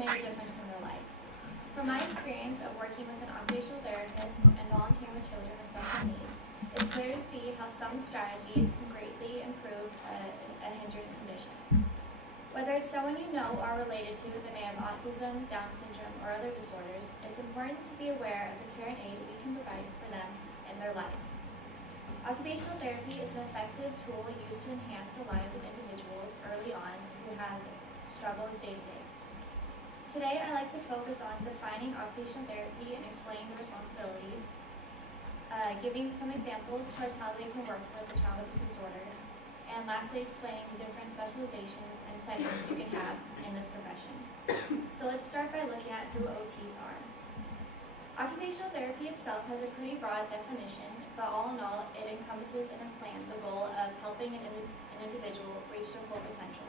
made a difference in their life. From my experience of working with an occupational therapist and volunteering with children with special needs, it's clear to see how some strategies can greatly improve a hindering condition. Whether it's someone you know or related to that may have autism, Down syndrome, or other disorders, it's important to be aware of the care and aid we can provide for them in their life. Occupational therapy is an effective tool used to enhance the lives of individuals early on who have struggles day to day. Today, I like to focus on defining occupational therapy and explaining the responsibilities, giving some examples towards how they can work with a child with a disorder, and lastly, explaining the different specializations and settings you can have in this profession. So let's start by looking at who OTs are. Occupational therapy itself has a pretty broad definition, but all in all, it encompasses and implants the goal of helping an individual reach their full potential.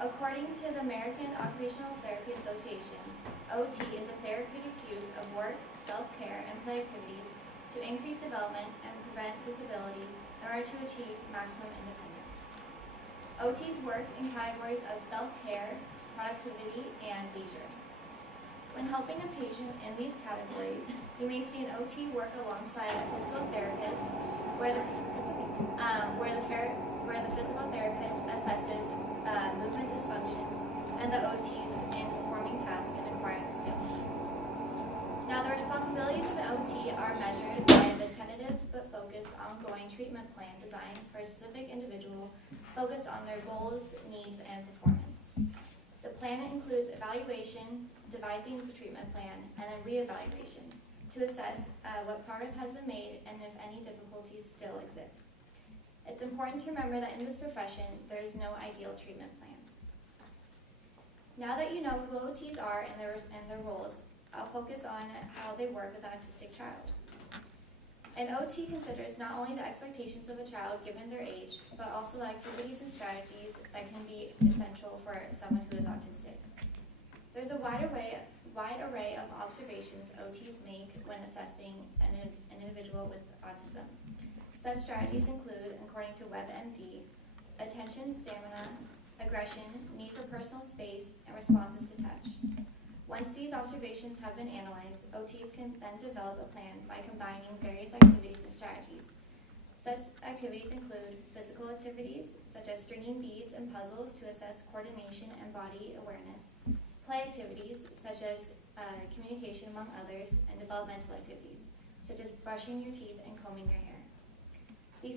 According to the American Occupational Therapy Association, OT is a therapeutic use of work, self-care, and play activities to increase development and prevent disability in order to achieve maximum independence. OTs work in categories of self-care, productivity, and leisure. When helping a patient in these categories, you may see an OT work alongside a physical therapist, where the physical therapist assesses movement dysfunctions, and the OTs in performing tasks and acquiring skills. Now, the responsibilities of an OT are measured by the tentative but focused ongoing treatment plan designed for a specific individual, focused on their goals, needs, and performance. The plan includes evaluation, devising the treatment plan, and then reevaluation to assess what progress has been made and if any difficulties still exist. It's important to remember that in this profession, there is no ideal treatment plan. Now that you know who OTs are and their roles, I'll focus on how they work with an autistic child. An OT considers not only the expectations of a child given their age, but also the activities and strategies that can be essential for someone who is autistic. There's a wide array of observations OTs make when assessing an individual with autism. Such strategies include, according to WebMD, attention, stamina, aggression, need for personal space, and responses to touch. Once these observations have been analyzed, OTs can then develop a plan by combining various activities and strategies. Such activities include physical activities, such as stringing beads and puzzles to assess coordination and body awareness, play activities, such as communication among others, and developmental activities, such as brushing your teeth and combing your hair. These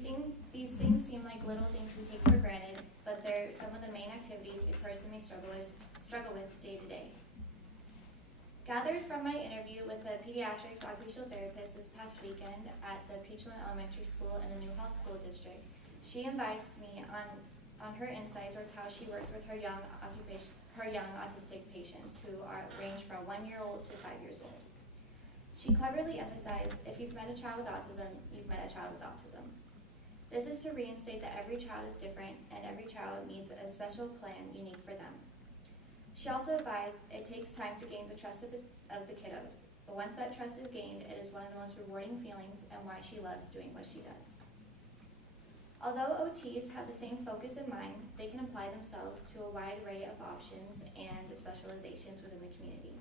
things seem like little things we take for granted, but they're some of the main activities a person may struggle with day to day. Gathered from my interview with the pediatrics occupational therapist this past weekend at the Peachland Elementary School in the Newhall School District, she invites me on her insight towards how she works with her young autistic patients who range from 1-year-old to 5 years old. She cleverly emphasized, if you've met a child with autism, you've met a child with autism. This is to reinstate that every child is different and every child needs a special plan unique for them. She also advised it takes time to gain the trust of the kiddos, but once that trust is gained, it is one of the most rewarding feelings and why she loves doing what she does. Although OTs have the same focus in mind, they can apply themselves to a wide array of options and specializations within the community.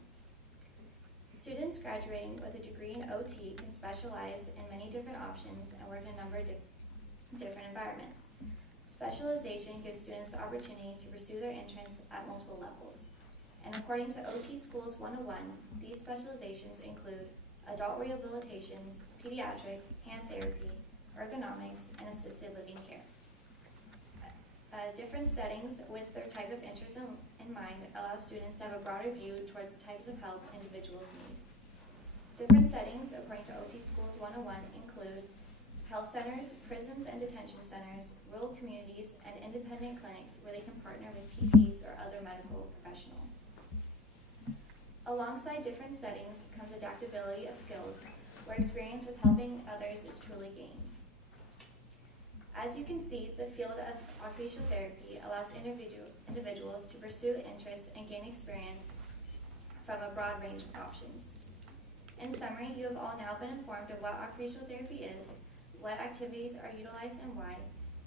Students graduating with a degree in OT can specialize in many different options and work in a number of different environments. Specialization gives students the opportunity to pursue their interests at multiple levels. And according to OT Schools 101, these specializations include adult rehabilitations, pediatrics, hand therapy, ergonomics, and assisted living care. Different settings with their type of interest in mind allow students to have a broader view towards the types of help individuals need. Different settings, according to OT Schools 101, include health centers, prisons and detention centers, rural communities, and independent clinics where they can partner with PTs or other medical professionals. Alongside different settings comes adaptability of skills, where experience with helping others is truly gained. As you can see, the field of occupational therapy allows individuals to pursue interests and gain experience from a broad range of options. In summary, you have all now been informed of what occupational therapy is, what activities are utilized and why,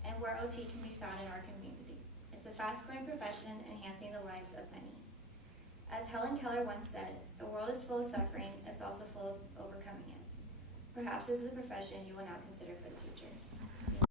and where OT can be found in our community. It's a fast-growing profession enhancing the lives of many. As As Helen Keller once said, the world is full of suffering, it's also full of overcoming it. Perhaps this is a profession you will now consider for the future.